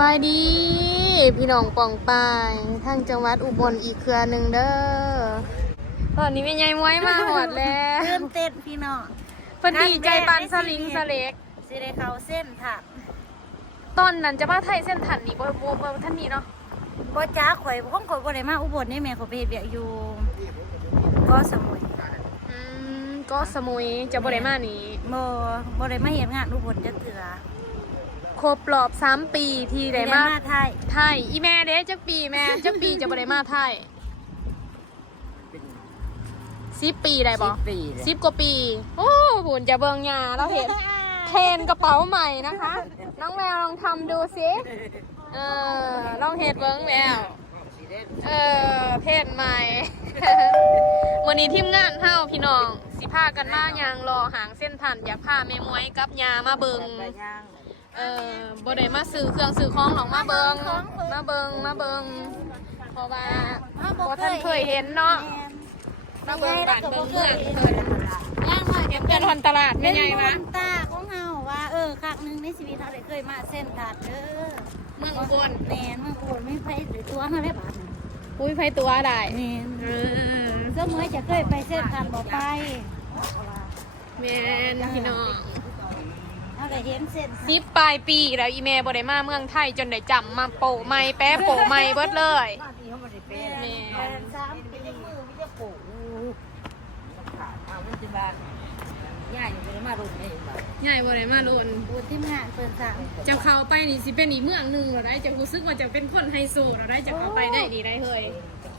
บายดี พี่น้องป่องปายทางจังหวัดอุบลอีกเครือหนึ่งเด้อตอนนี้แม่ยายม้วยมาหอดแล้วตื่นเต้นพี่น้องเพอดีใจปันสลิงสเล็กสิได้เขาเส้นถักตอนนั้นจะมาไทยเส้นถันนี่บ่บ่บ่ท่านนี้เนาะบ่จ้าข่อยห้องข่อยบ่ได้มาอุบลนี่แม่ข่อยไปเฮ็ดเวียกอยู่ก็สมุยอืมก็สมุยจะบ่ได้มานี่บ่บ่ได้มาเฮ็ดงานอุบลจักเทื่อ ครบรอบสามปีที่ได้มาไทยไทยอีแม่เด้จักปีแม่จักปีจะบ่ได้มาไทยสิบปีได้บ่ปีสิบกว่าปี โอ้บุญจะเบิงยาเราเห็นเทรนกระเป๋าใหม่นะคะ น้องแววลองทำดูสิเออลองเห็ดเบิงแววเออเพศใหม่วันนี้ทีมงานเฮาพี่น้อง สิพากันมายางรอหางเส้นทันอยากพาแม่มวยกับยามาเบิง เออบ่ได้มาซื้อเครื่องซื้อของหรอกมาเบิงมาเบิงมาเบิงเพราะว่าบ่ท่านเคยเห็นเนาะมาเบิงบ้านเบิงเมืองเพิ่นย่างว่าเห็นเดินทันตลาดไม่ไงวะตาของเฮาว่าเออครั้งหนึงในชีวิตเฮาได้เคยมาเส้นถักเด้อเมืองอุบลแม่นเมืองอุบลไม่ไปหรือตัวเฮาได้บาดอุ้ยไฟตัวได้แม่นเออเสมอจะเคยไปเส้นถักบ่ไปแม่นพี่น้อง เฮาได้เห็นเส้นสิบปลายปีแล้วอีเมบ่ได้มาเมืองไทยจนได้จำมาโปะไม่แป๊ะโปะไม่เบิดเลยที่เขาไม่ได้เป็นแม่แม่นสามปีมือไม่ได้ปลูกเอามันจะมาย่าอยู่ในมารุนเองแบบใหญ่บ่ได้มาโลนบูทีมงานเปิดสามเจ้าเข้าไปนี่สิเป็นอีกเมืองหนึงเหรอได้เจะรู้สึกว่าจะเป็นคนไฮโซเหรอได้เจะเข้าไปได้ดีได้เฮ้ย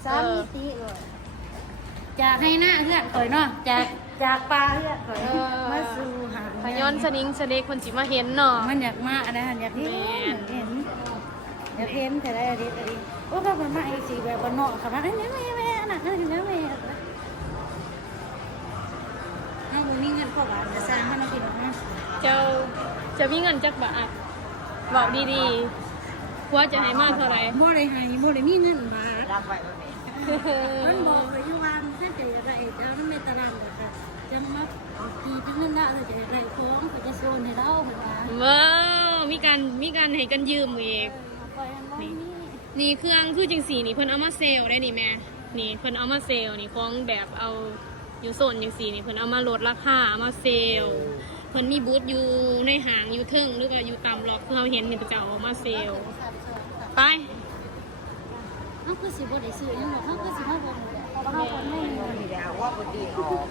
สามมิติเลยจากให้หน้าเพื่อนข่อยเนาะจาก จากปลาเพื่อนข่อยมาสู่หางพยอนสนิงสเด็กคนสิมาเห็นเนาะ มันอยากมาอะไรหันอยากเห็นแม่น เห็นอยากเห็นแต่ได้อะไรอะไรโอ้ก็มันมาไอ้สีแบบวันนอกค่ะมาเอ้ยแม่แม่แม่อันนั้นอันนั้นแม่เอาบ่มีเงินพ่อบาทจะสร้างให้น้องพี่น้องนะเจ้าจะมีเงินจักบาทบอกดีๆ ว่าจะให้มากเท่าไหร่บ่ได้ให้บ่ได้มีเงินบาทรับไว้แบบนี้มันบอกไปอยู่ว่าถ้าจะอะไรเจ้านั่นไม่ตารางแบบจะมาตีที่เงินได้จะอะไรของก็จะโซนให้เราเหมือนกันว้าวมีการมีการให้กันยืมอีกปล่อยมันนี่นี่เครื่องคือจังสีนี่เพิ่นเอามาเซลได้นี่แม่นี่เพิ่นเอามาเซลนี่ของแบบเอาอยู่โซนจังสีนี่เพิ่นเอามาลดราคาเอามาเซลเพิ่นมีบูธอยู่ในห้างอยู่เทิงหรือว่าอยู่ตามล็อกคือเราเห็นนี่เพิ่นจะเอามาเซล ไปเขาคือสิบ่ได้ซื้อยังบอกเขาคือสิมาบอกเพราะเขาคนไม่มีมีแต่ว่าปกติออก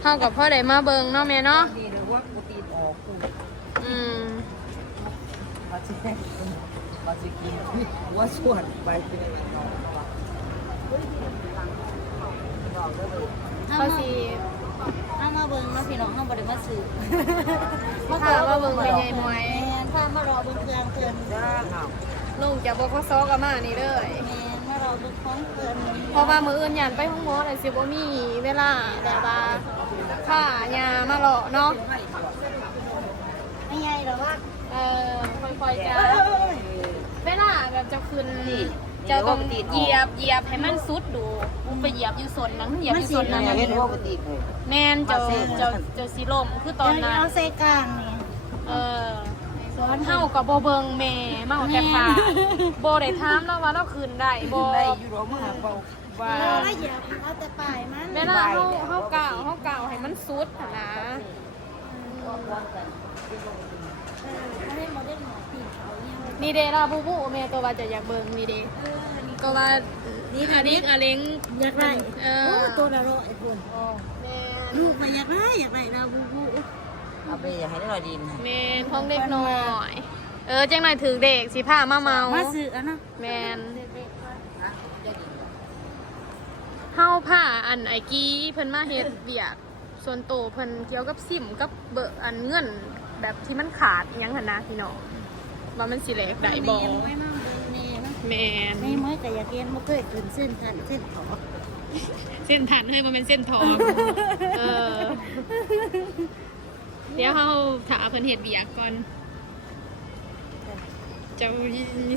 เท่ากับพ่อได้มาเบิงเนาะแม่เนาะดีหรือว่าปกติออกคุณอืมมาสิมาสิกินว่าส่วนไปเป็นอะไรต่อก็สิเอามาเบิ่งมาพี่น้องเขาบ่ได้มาซื้อถ้าว่าเบิงไปใหญ่มวยแม่นถ้ามารอเบิ่งเครื่องเพิ่นจ้าเอา ลงจากบกสก็มานี่เลยแม่นมารอเบิ่งของเพิ่นเพราะว่ามื้ออื่นยานไปห้องหมอเลยสิบ่มีเวลาแต่ว่าค่ายามาหลอเนาะไม่ใหญ่หรอกว่าเออค่อยๆจะเวลาแบบจะขึ้นจะต้องเหยียบเหยียบให้มันสุดดูมึงไปเหยียบอยู่ส่วนนั้นเหยียบอยู่ส่วนนั้นอย่าเห็นว่าปกติเลยแม่นเจะจะจะสิลมคือตอนนั้นเอาใส่กลางนี่เออสอน เฮากับโบเบิงแม่เมาแต่พาโบได้ถามแล้วว่าเราคืนได้บ่ได้อยู่หรอกมาเบาว่าเราละเหยียบเอาแต่ปลายมันเวลาเฮาเฮากล่าวเฮากล่าวให้มันสุดหั่นนะเออเขาให้มาเล่นหมอตีเขาเนี่ยนี่เด้ล่ะบูบูแม่ตัวว่าจะอยากเบิงนี่เด้เออนี่ก็ว่าอันนี้อเล้งอยากได้เอโอ้อตัวละร้อยคนแม่นลูกมาอยากได้อยากได้ดาวบูบู เอาไปอย่าให้ได้หน่อยดินแม่นของเด็กน้อย เออจังหน่อยถือเด็กสิพามาเมามาซื้ออันนะแม่นเฮาผ้าอันไอกี้เพิ่นมาเฮ็ดเบียกส่วนโตวเพิ่นเกี่ยวกับซิมกับเบอร์อันเงินแบบที่มันขาดอิหยังหั่นนะพี่น้องว่ามันสิแลกได้บ่ไม่มาเน่นะแม่นไม่เมื่อแต่อยากเรียนมาเคยขึ้นเส้นทันเส้นขอเส้นทันเฮ้ยบ่แม่นเส้นทองเออ เดี๋ยวเฮาถาเพิ่นเฮ็ดเบียกก่อนเจะ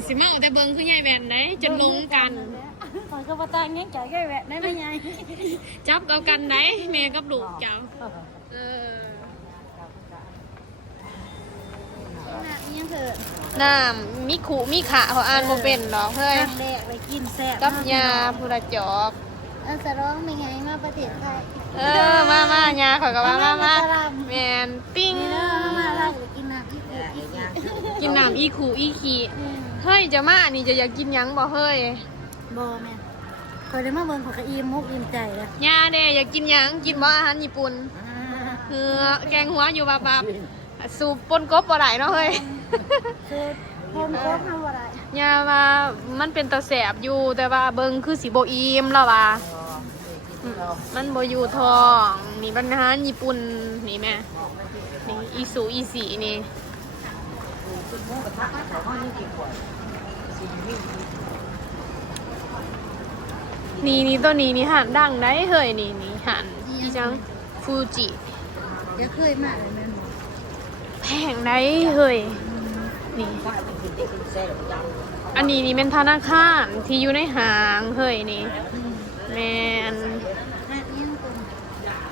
สิมาเอาแต่เบิ่งคือใหญ่แว่นได้จนลงกัน คอยก็มาตั้งยังใจแค่แหวะได้ไหมยายจับเอากันได้แม่กับลูกเจ้าเออน่ะยังเถอะเน้ำมีขู่มีขาเขาอ่านบ่เป็นหรอกเฮ้ยครั้งแรกไปกินแซ่บกับยาผู้ละจอก เอาสะร้องเป็นไงมาประเทศไทยเออมามายาข่อยก็ว่ามามาแมนปิ้งนี่เด้อมาลาไปกินน้ำที่กูอีกอีกกินน้ำอีขู่อีขีอืมเฮ้ยจะมาอันนี้จะอยากกินหยังบ่เฮ้ยบ่แม่เคยได้มาเบิ่งเขอยก็อิ่มมุกอิ่มใจแล้วยาเด้อยากกินหยังกินบ่อาหารญี่ปุ่นเออแกงหัวอยู่บาบาบสูบปนกบบ่ได้เนาะเฮ้ยคือคนก็ทำอะไรยาว่ามันเป็นตะแสบอยู่แต่ว่าเบิ่งคือสิบ่อิ่มแล้วว่าอื มันบอยู่ทองนี่เป็นอาหารญี่ปุ่นนี่แม่นี่อีสูอีสีนี่นี่นี่ตัวนี้นี่หันดังได้เฮ้ยนี่นี่หันอีจังฟูจิเดี๋ยวเคยมาเลยแม่แพงได้เฮ้ยนี่อันนี้นี่เป็นธนาคารที่อยู่ในห้างเฮ้ยนี่แม่น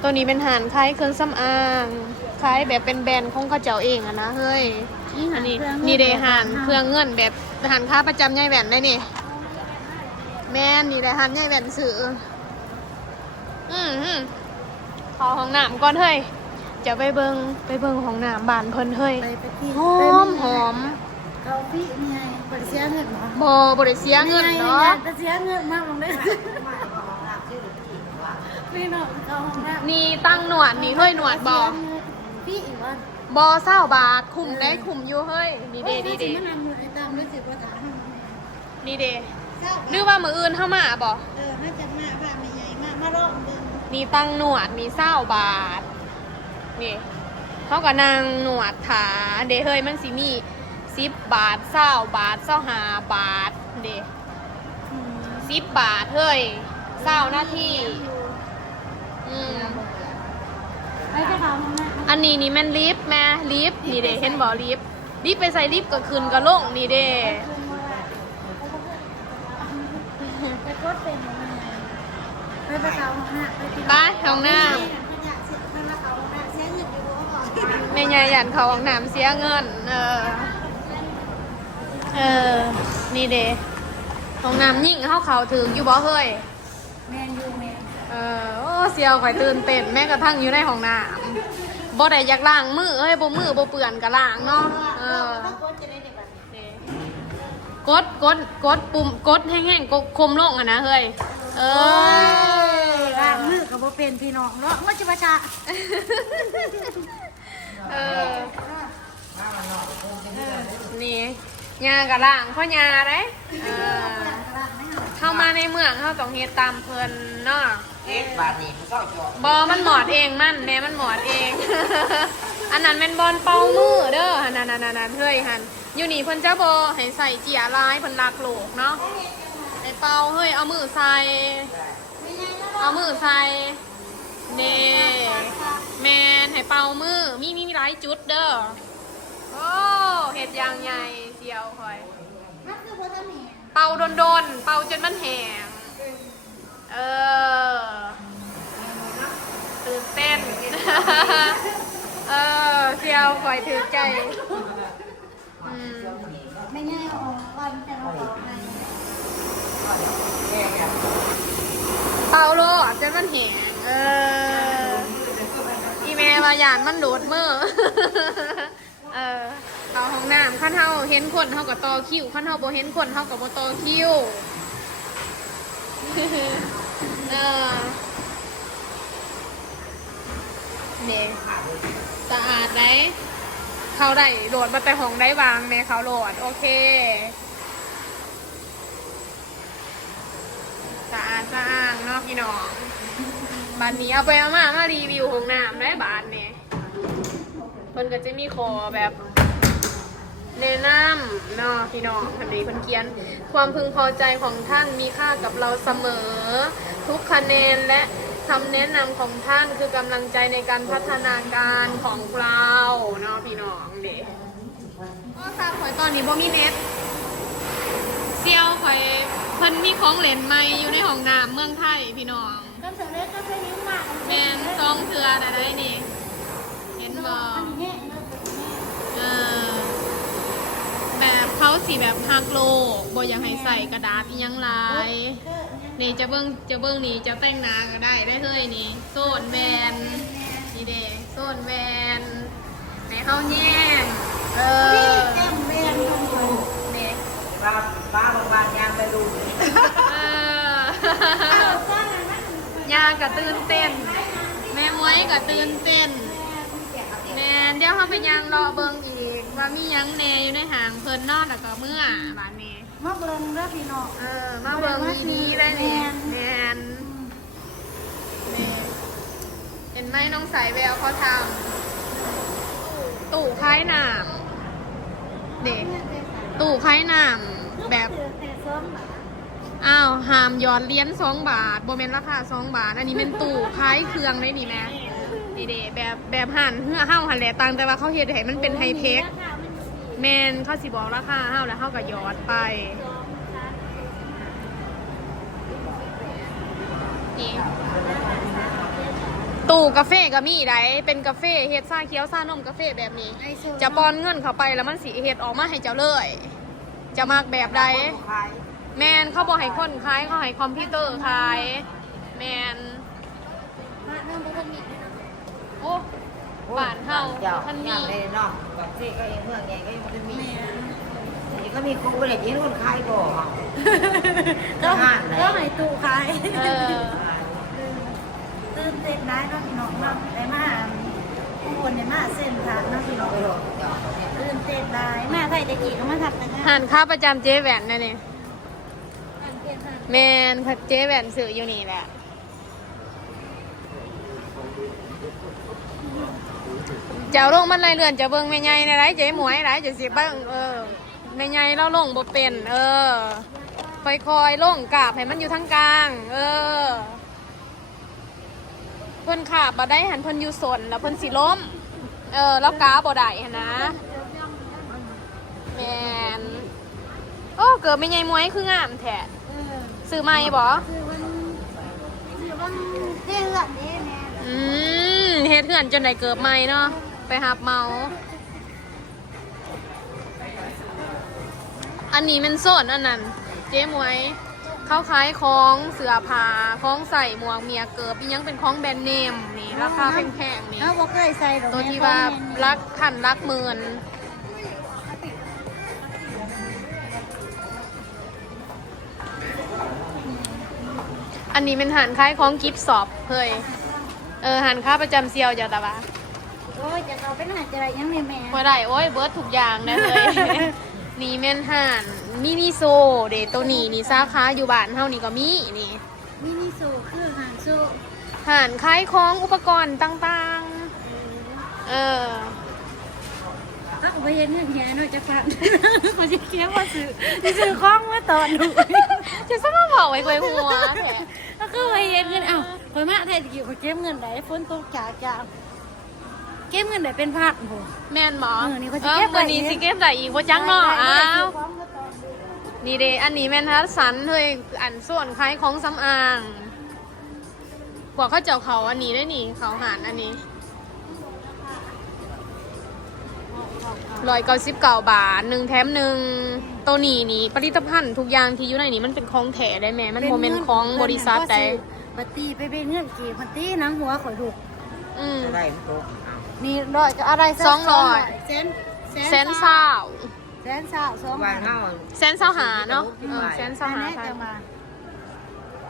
ตัวนี้เป็นหานคล้ายเครื่องสำอางคล้ายแบบเป็นแบรนด์ของเขาเจ้าเองอะนะเฮ้ยอันนี้นี่เดหานเครื่องเงินแบบหานค้าประจำย่ายแหวนได้นี่แม่นนี่ได้หานย่ายแหวนสื่ออืมอืมขอห้องน้ำก่อนเฮ้ยจะไปเบิงไปเบิงห้องน้ำบานเพิ่นเฮ้ยไปไปที่หอมหอมเขาพี่นี่ไงเปิดเสียเงินเหรอบ่บ่ได้เสียเงินเนาะเสียเงินมากลงเลย พี่น้องเขาห้องน้ำนี่ตั้งหนวดนี่เฮ้ยหนวดบ่พี่อีกวันบ่เศร้าบาทคุมได้คุมอยู่เฮ้ยนี่เดนี่เดมันนำอยู่ในตามรู้สึกว่าจะนี่เดเศร้าหรือว่ามืออื่นเข้ามาบ่เออน่าจะมาพาไม่ใหญ่มากมารอบดึงนี่ตั้งหนวดมีเศร้าบาทนี่เขาก็นางหนวดถาเดเฮ้ยมันสิมีสิบบาทเศร้าบาทเศร้าหาบาทเดสิบบาทเฮ้ยเศร้าหน้าที่ อืมไปไปถามมันนะอันนี้นี่แม่นลิฟต์แม่ลิฟต์นี่เดเห็นบ่ลิฟต์ลิฟต์ไปใส่ลิฟต์ก็คืนก็ลงนี่เดไปกดเป็นไปไปถามมันนะไปที่ไปห้องน้ำแม่ใหญ่หยันเขาห้องน้ำเสียเงิน เออ เออ นี่เดห้องน้ำยิ่งเข้าเขาถึงอยู่บ่เฮ้ย แมนยูแมนเออโอ้ เสียวข่อยตื่นเต้นแม้กระทั่งอยู่ในห้องน้ำบ่ได้อยากล้างมือเฮ้ยบ่มือบ่เปื่อนก็ล้างเนาะเออกดกดกดปุ่มกดแห้งๆกดคมลงอะนะเฮ้ยเออล้างมือกับว่เป็นพี่น้องเนาะว่าจะมาชะเออนี่ยากะล่างพ่อยาได้เออเข้ามาในเมืองเข้าต้องเฮ็ดตามเพิ่นเนาะ เอ็กบาทนี่มันเศร้าจอดบอมันหมอดเองมันแม่มันหมอดเอง อันนั้นแม่นบอลเป่ามือเด้อหันนั่นนั่นนั่นเฮ้ยหันอยู่นี่เพิ่นจะบอให้ใส่เจียลายเพิ่นรักโลกเนาะไอ้เป่าเฮ้ยเอามือใส่เอามือใส่เน่แมนให้เป่ามือมีมีมีหลายจุดเด้อโอ้เห็ดยางใหญ่เสียวคอยนั่นคือว่าจะมีเป่าโดนๆเป่าจนมัน ยวคอยถือใจอืมไม่ง่ายออกวันแต่เราออกในเป่าโลดจนมันแห้งเออ อีเมลว่าหยานมันโดดมือเออเอาห้องน้ำขั้นเฮาเห็นคนเฮาก็ต่อคิวขั้นเฮาบ่เห็นคนเฮาก็บ่ต่อคิวเออเนี่ย สะอาดไหมเขาได้โหลดมาแต่ห้องได้วางแม่เขาโหลด โอเค สะอาดสะอ้างเนาะพี่น้องบานนี้เอาไปเอามามารีวิวห้องน้ำได้บานเนี่ยเพิ่นก็จะมีคอแบบแนะนำเนาะพี่น้องทันนี้เพิ่นเขียน ความพึงพอใจของท่านมีค่ากับเราเสมอ ทุกคะแนนและ คำแนะนำของท่านคือกำลังใจในการพัฒนาการของเราเนาะพี่น้องเด็กก็ค่ะข่อยตอนนี้บ่มีเน็ตเซียวข่อยเพิ่นมีของเล่นใหม่อยู่ในห้องน้ำเมืองไทยพี่น้องก็สำเร็จก็ใช้นิ้วมากแมนซองเถื่อนะได้นี่เห็นบ่อันนี้แง่เออแบบเขาสีแบบฮักโลกบ่อยากให้ใส่กระดาษอิหยังหลาย นี่จะเบิ้งจะเบิ้งนี่จะแต่งหน้าก็ได้ได้เฮ้ยนี่โซนแบนนี่เด้โซนแบนให้เขาแย่งเออแก้มแบนของเขานี่บ้าบ้าบางบ้านยางไปดูเออเอาก้อนนั้นนะยาก็ตื่นเต้น แม่มวยก็ตื่นเต้นแม่นเดี๋ยวเขาไปยางรอเบิ่งอีกว่ามีหยังแหน่อยู่ในหางเพิ่นนอนแล้วก็เมื่อบานนี้ มาเบิ่งเด้อพี่น้องเออมาเบิ่งอีนี้ได้นี่แม่นแม่เห็นไหมน้องสายแววเขาทำตู้คล้ายน้ำเด็กตู้คล้ายน้ำแบบแต่ซ้อมบาทอ้าวห้ามย้อนเหรียญสองบาทโบเมนราคาสองบาท อันนี้เป็นตู้คล้ายเครื่องได้นี่แม่นี่เดแบบแบบหันเฮือเฮ้าหันแหละตังแต่ว่าเขาเฮ็ดให้มันเป็นไฮเทค แมนเขาสิบอกราคาเฮ้าแล้วเฮ้าก็ย้อนไป นี่ตู้กาแฟก็มีไดเป็นกาแฟเฮ็ดซาเขียวซานมกาแฟแบบนี้ไอโซจะปอนเงินเข้าไปแล้วมันสีเฮ็ดออกมาให้เจ้าเลย จะมากแบบใดขายแมนเขาบอกให้คนขายเขาให้คอมพิวเตอร์ขาย แมนมาเริ่มบ่ทันมีเลยนะโอ้ บ้านเฮาเจ้าท่านมีย่างเลยเนาะบางที่ก็ยังเมืองใหญ่ก็ยังไม่มีนี่ก็มีคงไปเลยที่นู่นขายบ่อก็งานไหนก็ให้ตู้ขายเออตื่นเต้นได้เนาะพี่น้องเนาะได้มาผู้คนได้มาเส้นทางเนาะพี่น้องไปหรอกเจ้าตื่นเต้นได้มาไทยตะกี้ก็มาทับกันนะหันค้าประจำเจ๊แหวนนั่นเองตื่นเต้นค่ะแมนค่ะเจ๊แหวนสื่ออยู่นี่แหละ เจ้าลงมันไรเรือนจะเบิ่งแม่ใหญ่ในไรเจ๊หมวยไรจะสิเบิ่งเออแม่ใหญ่เราลงบ่เป็น เออค่อยๆลงกราบให้มันอยู่ทั้งกลาง เออ เพิ่นขาบบ่ได้หันเพิ่นอยู่สนแล้วเพิ่นสิล้ม เออ แล้วกาบ่ได้หันนะแมนโอ้เกิดไม่ใหญ่มวยคืองามแท้เออซื้อใหม่บ่คือวันคือวันเที่ยงละนี่แม่อืมเฮ็ดเถื่อนจนได้เกิดใหม่เนาะ ไปหับเมา อันนี้มันโซนอันนั้น เจ๊หมวย เขาขายของเสื้อผ้าของใส่หมวกเมียเกิบอีหยังเป็นของแบรนด์เนมนี่ราคาแพงๆนี่ เอาบ่เคยใส่ดอกตัวที่ว่ารักพันรักหมื่นอันนี้เป็นหันคล้ายของกิฟต์สอบเฮ้ยเออหันค่าประจำเซียวจ้ะตาบ้า โอ้ยจะเอาไปไหนจะอะไรยังไม่แม่พอได้โอ้ยเบิร์ดทุกอย่างนะเลย นี่แม่นหันมินิโซเดตัวนี้นี่สาขาอยู่บ้านเฮานี่ก็มีนี่มินิโซคือหางโซหันคล้ายของอุปกรณ์ต่างๆ เออถ้าเอาไปเห็นเงินแหน่หน่อยจะฟังเขาจะเคี้ยวว่าซื้อซื้อของมาตอนหนูจะสมาบอกไว้กวยหัวแท้ ก็คือไปเห็นเงินเอ้าคอยมาไทยตะกี้เขาเก็บเงินไหนฝนตกจากจาก เก็บเงินไหนเป็นพันโห แม่นหมอเออนี่เขาสิเออเก็บไว้ วันนี้สิเก็บได้อีกว่าจังเนาะได้อ้าได้วซื้ของมาตอนดูนี่เดอันนี้แม่นทัดสันเฮ้ยอันส่วนคล้ายของสำอาง กว่าเขาเจ้าเขาอันนี้ได้นี่เขาหานอันนี้ร้อยเก้าสิบเก้าบาทหนึ่งแถมหนึ่งตัวนี้นี่ผลิตภัณฑ์ทุกอย่างที่อยู่ในนี้มันเป็นของแถได้แม่มันโมเมนของบริษัทใดปฏิไปเป็นเงินกี่ปฏินังหัวข่อยถูกอืมจะได้ไม่ตก นี่ร้อยก็อะไรสองร้อย เซนแสนเศร้าแสนเศร้าสองบ้านเฮาแสนเศร้าหาเนาะเออแสนเศร้าหาแม่ค่ะจะมา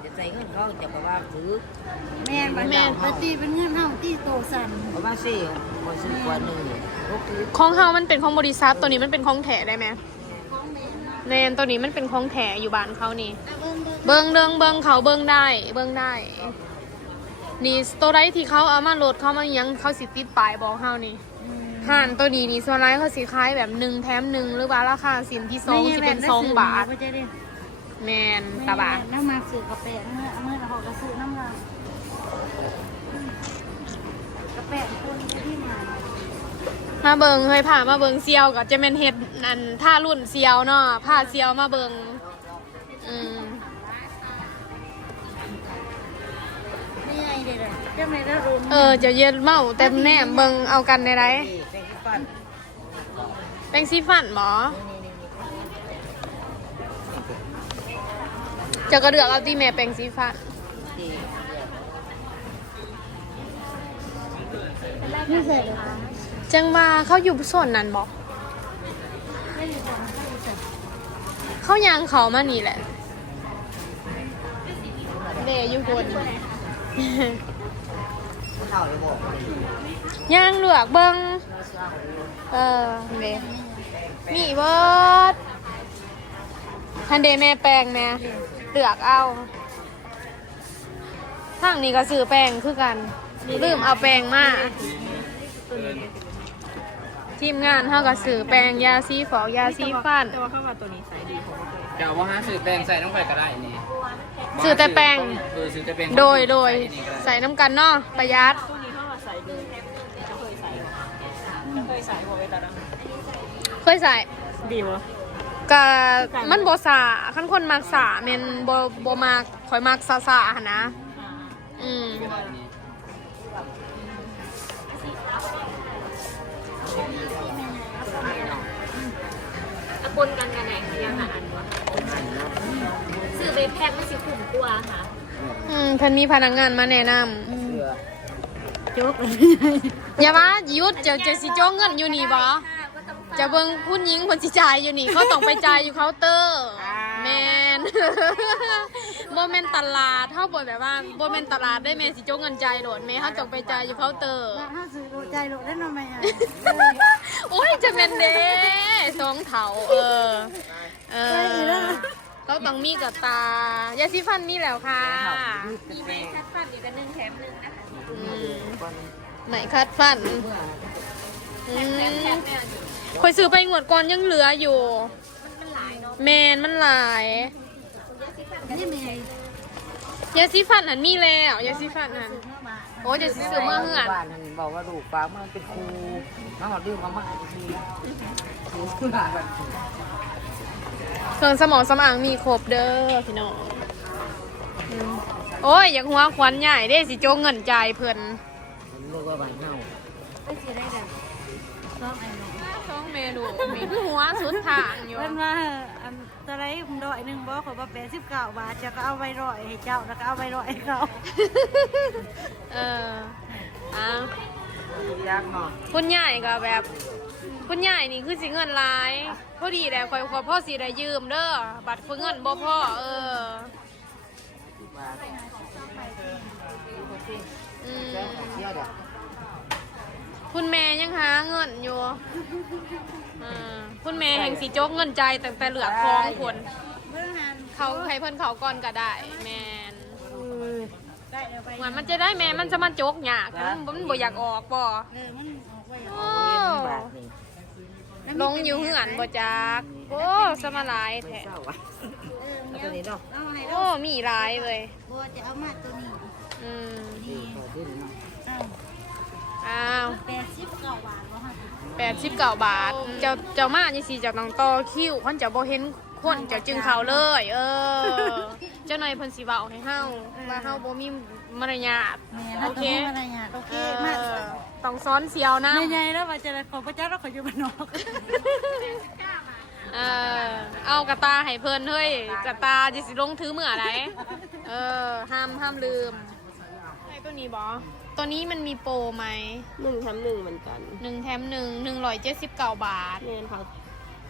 จะใส่เงินเขาจะบอกว่าถือแม่บัดแม่ปฏิเป็นเงินเท่าที่โตสั่นบอกว่าสิคนซื้อกว่าหนึ่งโอเคของเฮามันเป็นของบริษัทตัวนี้มันเป็นของแถได้ไหมของแม่เนาะแนนตัวนี้มันเป็นของแถอยู่บ้านเขานี่อะเบิ่งเบิ่งเบิงเดิงเบิงเขาเบิงได้ เบิงได้ นี่ตัวไรที่เขาเอามาโหลดเขามายังเขาสิติดปลายบอกเฮานี่อืมห่านตัวนี้นี่ส่วนไรเขาสิขายแบบหนึ่งแถมหนึ่งหรือว่าราคาสินที่สองสิเป็นสองบาทไม่ใช่เด้แมนตาบาทน้ำมาสื่อกระแปะเมื่อเมื่อเราเขาก็ซื้อน้ำลายกระแปะคนที่มามาเบิงเฮ้ยผ่ามาเบิงเซียวกับจะเป็นเฮ็ดนันท่ารุ่นเซียวเนาะผ้าเซียวมาเบิง จังไหนนรุมเออจะเย็นเมาเต็มแน่เบิงเอากันในไรเป็นซี่ฟันเป้งซีฟันหมอจะกระเดือกเอาตีแม่แป้งซีฟันจังมาเขาอยู่ส่วนนั้นบอกเขายางเขามานี่แหละเดยอยู่บน ย่างเหลือกเบิงเออเดมีเบิดทันเดแม่แปลงแม่เลือกเอาทางนี้ก็ซื้อแป้งคือกันลืมเอาแป้งมาทีมงานเท่ากับซื้อแป้งยาสีฝอกยาสีฟันแต่ว่าเข้ามาตัวนี้ใส่ดีของมันเลยเดี๋ยวว่าหาซื้อแป้งใส่น้องไปก็ได้นี่ ซื้อแต่แป้ง เออซื้อแต่แป้งโดยโดยใส่อันนี้ก็ได้ใส่น้ำกันเนาะประหยัดตัวนี้เข้ามาใส่ดีจะเคยใส่จะเคยใส่หัวเวลาดังเคยใส่ดีวะกะมันบสาขั้นคนมักสาเมนบโบมากคอยมักซาซาหนนะ อืมปนกันกัน แพ็คไม่สิคุ้มกว่าค่ะอืมเพิ่นมีพนักงานมาแนะนเสือจกเลยำอย่าว่าหยุดเจะจะสิโจ้เงินอยู่นี่บ่จะเบิ่งผู้หญิงคนสิจ่ายอยู่นี่ เขาต้องไปจ่ายอยู่เคาน์เตอร์แมนบ่แม่นตลาดเฮาบ่แบบว่าบ่แม่นตลาดได้แม่สิโจ้เงินจ่ายโดดแม่เฮาต้องไปจ่ายอยู่เคาน์เตอร์ถ้าซื้อโดใจโดได้ทำไมอะโอ้ยจะเป็นเด้สองเถาเออ เออ เราต้องมีกับตายาสีฟันมีแล้วค่ะมีแม่คัดฟันอยู่กันหนึ่งแถมหนึ่งนะคะอืมไหนคัดฟันอืมแถมแม่อันนี้คอยซื้อไปงวดก่อนยังเหลืออยู่มันมันหลายเนาะแมนมันหลายนี่มียาสีฟันหันมีแล้วยาสีฟันหันโอ้ยจะซื้อมาเหือนบ้านนั่นบอกว่าลูกฟ้ามันเป็นครูน้องเราดื้อมามาทีครูขึ้นมาแบบ เครื่องสมองสมางมีครบเด้อพี่น้องอืมโอ้ยอยากหัวควันใหญ่เด้สิโจงเงินจ่ายเพิ่นลูกว่าบ้านเฮาไม่ใช่ได้กันซ้อมไอ้หนูช่องเมนูมีหัวสุดทางอยู่ เพิ่นว่าอันตะไรผมดอยหนึ่งบ่ขอบ่แปดสิบเก้าบาทจะก็เอาไว้ร้อยให้เจ้าแล้วก็เอาไว้ร้อยให้เขาเอออ้าวยากเนาะ คุณใหญ่ก็แบบ คุณใหญ่นี่คือสิเงินหลายพอดีแหละคอยขอพ่อสิได้ยืมเด้อบัตรเพื่อเงินบ่พ่อเออบ้านอืมแจ้งของเที่ยวเด้อคุณแม่ยังหาเงินอยู่อ่าคุณแม่แห่งสีโจกเงินใจตั้งแต่เหลือคองคนเมื่อหันเขาให้เพิ่นเขาก่อนก็ได้แมนได้เดี๋ยวไปเหมือนมันจะได้แม่มันจะมาโจกหยากมันมันบ่อยากออกบ่เออมันออกไว้โอ้บ้านนี่ ลงอยู่เหือนบ่จักโอ้สมาหลายแท้เศร้าวะเออเอาเดี๋ตัวนี้ยวเนาะเอาให้โอ้เรามีหลายเลย บัวจะเอามาตัวนี้อืมนี่ขอดิ้นเนาะเอาอ้าวแปดสิบเก้าบาทบ่ฮะแปดสิบเก้าบาท เจ้าเจ้ามาจังซี่เจ้าต้องต่อคิวคนเจ้าบ่เห็นคนเจ้าจึงเข้าเลย เออ เจ้าหน่อยเพิ่นสิเว้าให้เฮาว่าเฮาบ่มี มารยาทแม่โอนะเคต้องอะไรเงี้ยโอเคเอมาอต้องซ้อนเสียวนะ ใหญ่ๆแล้วว่าจะได้ขอพระเจ้าเราขออยู่บ้านนอกเออ เอากระตาให้เพิ่นเฮ้ยกระตาจะสิลงถือเมื่อไหรเออ ห้ามห้ามลืมใช่ตัวนี้บอตัวนี้มันมีโปรไหมหนึ่งแถมหนึ่งเหมือนกันหนึ่งแถมหนึ่งหนึ่งร้อยเจ็ดสิบเก้าบาทเงินเขา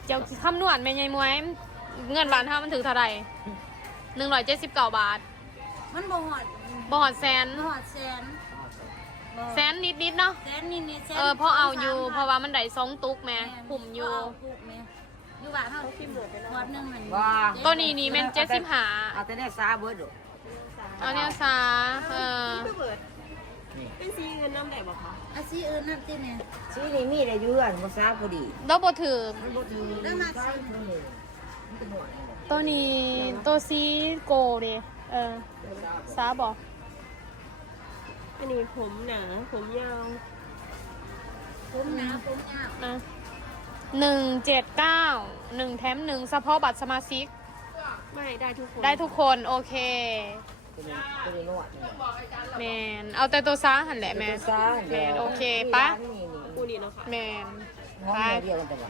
เจ้าคำนวณแม่ยายมวย เงินบาทเท่ามันถือเท่าไหร่หนึ่งร้อยเจ็ดสิบเก้าบาท มันบ่หอด บอดแสนบ่หอดแสนบ่แสนนิดนิดๆเนาะ แสนนี่นี่แสนเออพอเอาอยู่เพราะว่ามันได้สองตุกแม่แม่ผุ่มอยู่พเอาปลูกแม่อยู่บ้านเฮาที่หมดไปแล้ววัดหนึงมันว่า ตัวนี้นี่แมันเจ็ดสิบหาเอาแต่เนี่ยซาเบิดเด้อเอาเนี่ยซาเออเป็นซีเงินน้ำแดงบอกคะอาชีอื่นนั่นติแม่สีนี่มีได้อยู่อันบ่ซาพอดีแล้วบถือมันบ่ถือแล้วมาซาสิมันนี่มันเป็นหน่วยนี่แหละตัวนี้ตัวซีโกเดเออซาบอก อันนี้ผมหนา ผมยาว ผมหนาผมยาวนะหนึ่งเจ็ดเก้าหนึ่งแถมหนึ่งเฉพาะบัตรสมาชิก ไม่ได้ทุกคนได้ทุกคนโอเคตัวนี้ตัวนี้นวดนี่แหละแมนเอาแต่ตัวซาหันแหละแมนตัวซาแมนโอเคปะนี่นี่คู่นี้เนาะค่ะแมนห้องเดียวกันแต่ว่า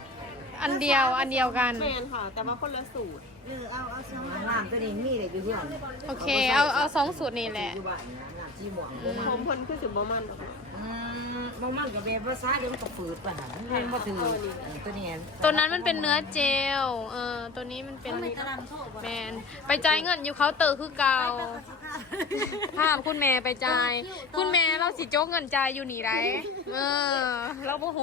อันเดียวอันเดียวกันเออเอาเอาสองน้ำตัวนี้มีเลยอยู่เพื่อนโอเค เอาเอาสองสูตรนี่แหละ อยู่บ้านนะ น้ำจีหม่วงบ่มันผมคนคือสิบ่มันหรอกอืมบ่มันกับแบบภาษาเดี๋ยวมันก็ฝืดไปหามันเรียนบ่ถือตัวนี้ตัวนั้นมันเป็นเนื้อเจล เออ ตัวนี้มันเป็นเมตาลันโทษบ่แมน ไปจ่ายเงินอยู่เคาน์เตอร์คือเก่าภาพคุณแม่ไปจ่าย คุณแม่เราสิโจกเงินจ่ายอยู่นี่ไรเออ เราโมโห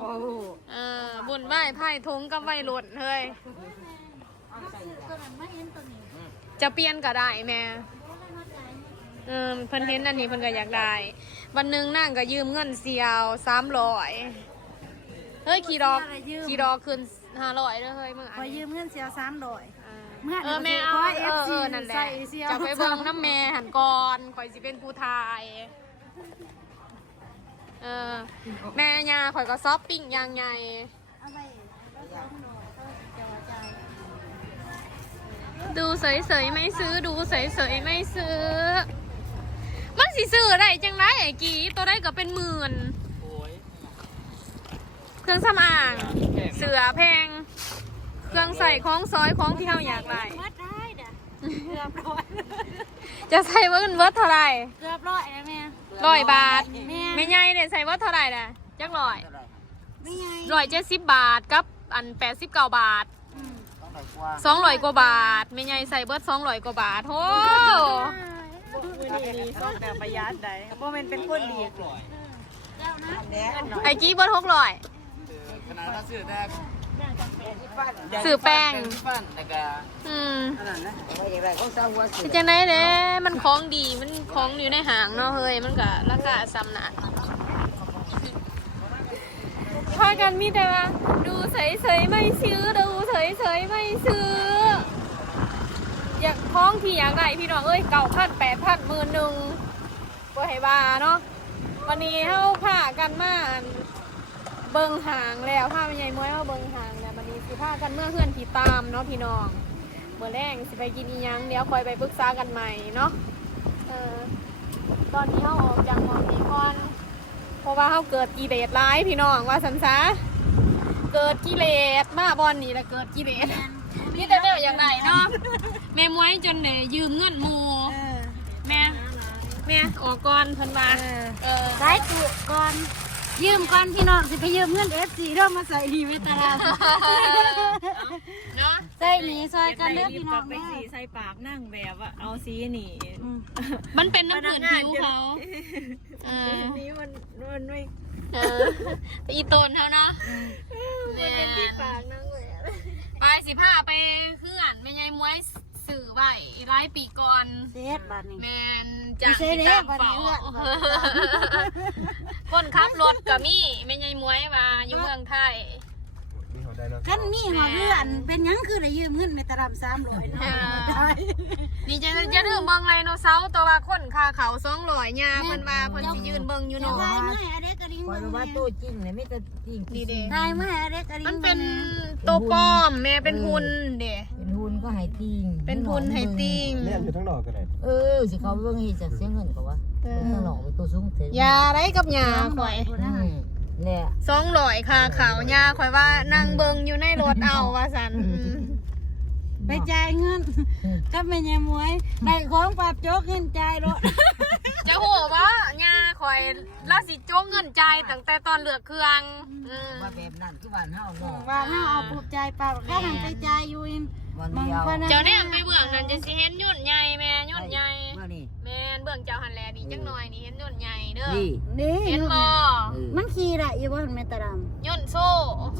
โอ้โหเออ บุญไหว้ไพ่ทงกับไหว้หลดเฮ้ยตัวนั้นไม่เห็นตัวนี้จะเปลี่ยนก็ได้แม่ เออเพิ่นเห็นอันนี้เพิ่นก็อยากได้ วันหนึ่งนั่งก็ยืมเงินเสียวสามร้อยเฮ้ยขี่ดอกขี่ดอกคืนห้าร้อยเด้อเฮ้ยมึงพอยืมเงินเสียสามร้อยเออแม่เอาเออเออนั่นแหละใส่เสียว จะไปเบิ่งน้ำแม่หันก่อนข่อยสิเป็นผู้ทายเออแม่ยาข่อยก็ซอปปิ้งอย่างใหญ่อะไรก็สองร้อยก็จะจ่ายดูเสยๆไม่ซื้อดูเสยๆไม่ซื้อ มันสิซื้อได้จังไรไอ้กีตัวได้ก็เป็นหมื่นโอ้ยเครื่องสำอาง เสือแพง เครื่องใส่ของซอยของที่เฮาอยากได้วัดได้เด้อเกือบร้อยจะใส่เวิร์นเวิร์ดเท่าไหร่เกือบร้อยนะแม่ร้อยบาทแม่ไม่ใหญ่เนี่ยใส่เวิร์ดเท่าไหร่น่ะจักร้อยไม่ไงร้อยเจ็ดสิบบาทกับอันแปดสิบเก้าบาทต้องได้กว่าสองร้อยกว่าบาทไม่ใหญ่ใส่เบิร์ดสองร้อยกว่าบาทโอ้ ต้องแต่ประหยัดได้บ่แม่นเป็นคนดีแดงไอ้กี้เบิร์ดหกร้อยขนาดเราซื้อแต่สื่อแป้งปั้นแต่ก็อืมเอาไว้อย่างไรเขาสร้างว่าสิจังไดเด้มันของดี มันของอยู่ในห้างเนาะเฮ้ย มันก็ราคาซ้ำหนักพากันมีแต่ว่า ดูเฉยๆไม่ซื้อ ดูเฉยๆไม่ซื้อ อยากท้องที่อยากได้พี่น้องเอ้ยเก่าพันแปดพันหมื่นหนึ่งบ่ให้ว่าเนาะวันนี้เฮาพากันมานเบิงหางแล้วพาไปใหญ่มวยเฮาเบิงหางแล้ววันนี้สิพากันเมื่อเพื่อนที่ตามเนาะพี่น้องเมื่อแรงสิไปกินอีหยังเดี๋ยวคอยไปปรึกษากันใหม่เนาะเออตอนนี้เฮาออกจากหมองนี้ก่อนเพราะว่าเฮาเกิดกิเลสร้ายพี่น้องว่าสันซะเกิดกิเลสมาบอนนี่แหละเกิดกิเลส นี่แต่เรื่องอย่างไรเนาะแม่มวยจนเดยืมเงินหมูแม่แม่ออกก่อนเพิ่นมาเออสายตุก่อน ยืมก่อนพี่น้องสิไปยืมเงินเอฟซีเริ่มมาใส่ดีเวตาลาเนาะใส่หนีซอยกันเด้อพี่น้องไปแม่สีใส่ปากนั่งแบบว่าเอาสีนี่มันเป็นน้ำผืนผิวเขาเออนี้มันมันไม่เออแต่อีโตนเขาเนาะแม่นปากนั่งแบบ ไปสิพาไปเพื่อนแม่ยายมวยสื่อไว้หลายปีก่อนเซตบาทนี้ แมนจากไม่ใช่เด้ตามบัดนี้เฝ้าเอื้อนคนขับรถก็มีแม่ยายมวยมาอยู่เมืองไทยกันมีหัวเรืออันเป็นหยังคือได้ยืมเงินในตารางสามร้อยเนาะได้ นี่จะจะลืมเบิ่งไดโนเสาร์ตัวว่าคนขาเขาสองร้อยยาเพิ่นว่าเพิ่นสิยืนเบิ่งอยู่เดี๋ยวเนาะทายมาให้อเด็กกระดิ่งคอยเบิ่งว่าแม่ตัวจริงเนี่ยไม่แต่จริงนี่เด้ ทายมาให้อเด็กกระดิ่งมันเป็นบิ่งตัวปลอมแม่เป็นหุ่นเด้เป็นหุ่นก็ให้ติงเป็นหุ่นไฮติงเล่นอยู่ทั้งนอกกันเลยเออสิเขาเบิ่งให้จากเสียเงินก็ว่าเป็นตลกเป็นตัวสูงเถิดยาได้กับยาข่อยอืมเนี่ยสองร้อยค่ะขาวยาข่อยว่านั่งเบิ่งอยู่ในรถเอาว่าซั่นอืม ไปจ่ายเงินก็ไม่ยมวยได้ของปรับโจกเงินจ่ายรถจะโหว่ายาข่อยลาสิโจ้งเงินจ่ายตั้งแต่ตอนเหลือกเครื่องอืมว่าแบบนั้นคือบ้านเฮาเนาะว่าถ้าเอาปลูกจ่ายปรับก็ทำไปจ่ายอยู่อินวันบางเดียวคนเจ้าเนี่ยไปเบื้องนั้นจะสิเห็นยุ่นใหญ่แม่ยุ่นใหญ่ว่านี่แม่นเบื้องเจ้าหันแลนี่จังหน่อยนี่เห็นยุ่นใหญ่เด้อนี่นี่เห็นบ่เออมันขี่ได้อยู่บ่เมตรามยุ่นโซ่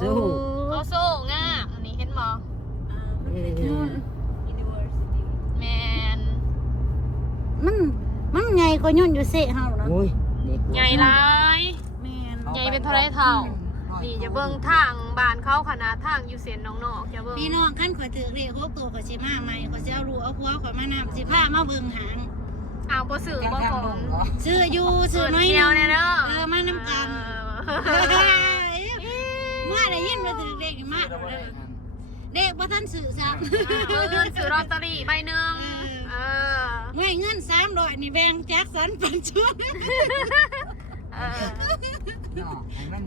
สู้เขาโซ่งามอันนี้เห็นบ่ เออแม่นมันมันใหญ่กว่ายุ่นอยู่เสะเฮาเนาะโอ้ยเด็กใหญ่หลาย แม่นใหญ่เป็นเท่าไรเท่า นี่จะเบิ่งทางบ้านเขาขนาดทางอยู่เส้นน้องๆจะเบิ่งพี่น้องคันข่อยถือเลขหกตัวข่อยสิมาใหม่ข่อยสิเอารูเอาหัวข่อยมานำสิพามาเบิ่งหาง อ้าวบ่ซื้อบ่ของซื้ออยู่ซื้อน้อยเที่ยวแน่เด้อเออมานำกันเออ เมื่อได้ยินว่าถือเลขนี่มาเด้อเด็กบ่ทันซื้อซ้ำเออซื้อลอตเตอรี่ใบหนึ่งเออเมื่อเงิน300นี่แบ่งแจ็คสันปันชุด เออ เนาะให้มัน